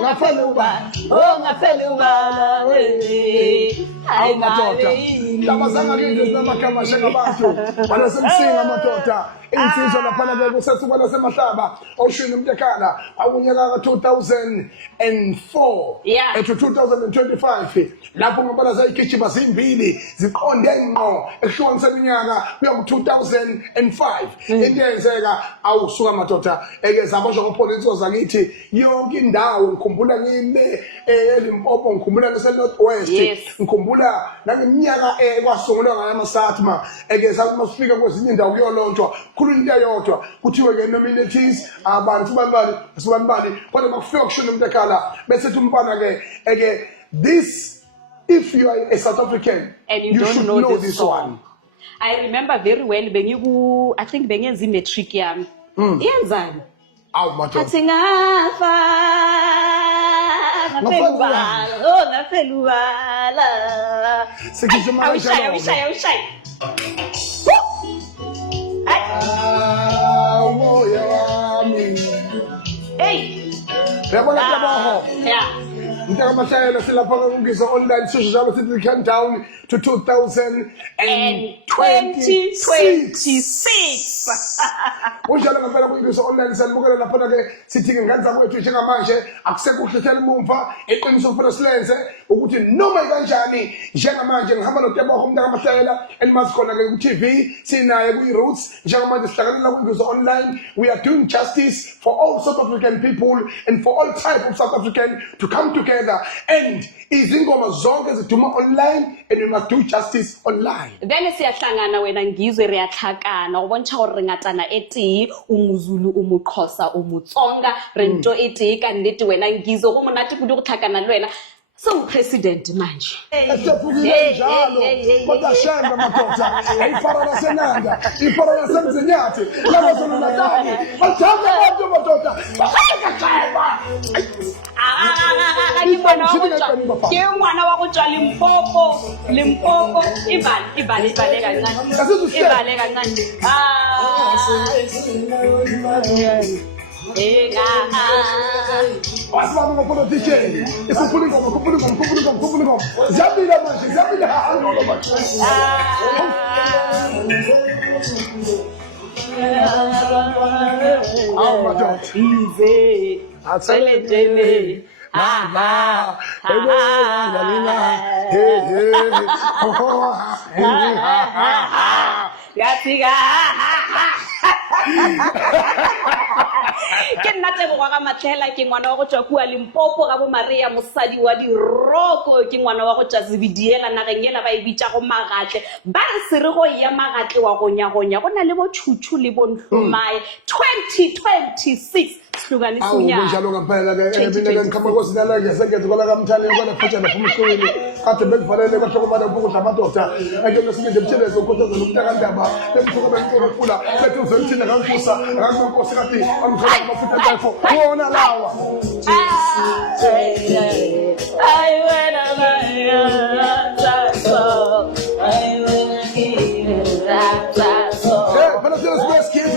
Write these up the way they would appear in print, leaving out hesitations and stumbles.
Ngafelubala, Hayi madoda, labazanga ke namagama njengabantu banasemsinga madoda insizwa laphana ke kusesuka lasemahlaba oshini umtekhala akunyaka ka 2004 to 2025 lapho ngibona zayigijima zimbili ziqonde ngqo ehlukanisela iminyaka kuya ku 2005 into yenzeka awusuka madoda zabashwa ngopolitiko zakithi yonke indawo ngikhumbula ngile eLimpopo ngikhumbula nase North West ngikhumbula nangeminyaka kwasungulwa ngayo amaSATMA zathi masifika kwezinye indawo kuyolontshwa khulula into eyodwa kuthiwe ke nominatees abantu sibani kodwa makufika kushona umuntu ekhala bese umpana ke this if you are a South African and you don't know this one. I remember very well I think bengenza imatric yami iyenzani madoda athi ngafelubala sekizima awushaya moya wami yabona Mtaka mashayela silapha ngizwe online sisho njalo sithi countdown to 2026. Unjalo ngempela kuyizwe online salibukela lapha ke sithi ngenza kwethu njengamanje akusekho ukuhlethela umva eqiniso futhi silenze ukuthi noma kanjani njengamanje ngihamba noTeboho Mtaka mashayela enimasikhona ke ku TV sinaye ku Roots njengamanje sihlanganela kuyizwe online we are doing justice for all South African people and for all type of South African to come together and izingoma zonke ziduma online and we must do justice online. Then siyahlangana wena ngizwe riyahlakana ubontsha gore ngatana eti umuzulu umuxhosa umutsonga rento eti kaneti wena ngizwe go monate kudu go tlhakana le wena so president manje esefukile njalo kodwa shamba madoda ayifara lasenanga ifara lasemzinyathi labazona natali bathanda abantu madoda bakaqheba ke mwana wa go tswa Limpopo ibale kancane Asma mo politician ikupuli ngoma zabila manje hahalo manje madoda ize atselejele ke nna Tebogo ga Matlhela ke ngwana wa go tswa kwa Limpopo ga bo Maria mosadi wa diroko ke ngwana wa go tswa Zibidiela nageng ela ba e bitsa go Magatle ba re se re go ya Magatle wa go nyagonya go na le bo Chuchu le bo Nhlumaye 2026 hlukanisa unyaka njalo ngempela ke mina ngikhamba kosinala ke sengenze kwala kamthane kwana futhi naphumhlweni kade bekuvalele kahlokomana ukudla amadoda ake nesinye mtheleze ukhothezela umntakandaba bemthuko benqoqula bethi uzemthina kankusa akankosi kade amthola amafutha bakho wona lawa I went phela sina space kids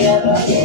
Yeah.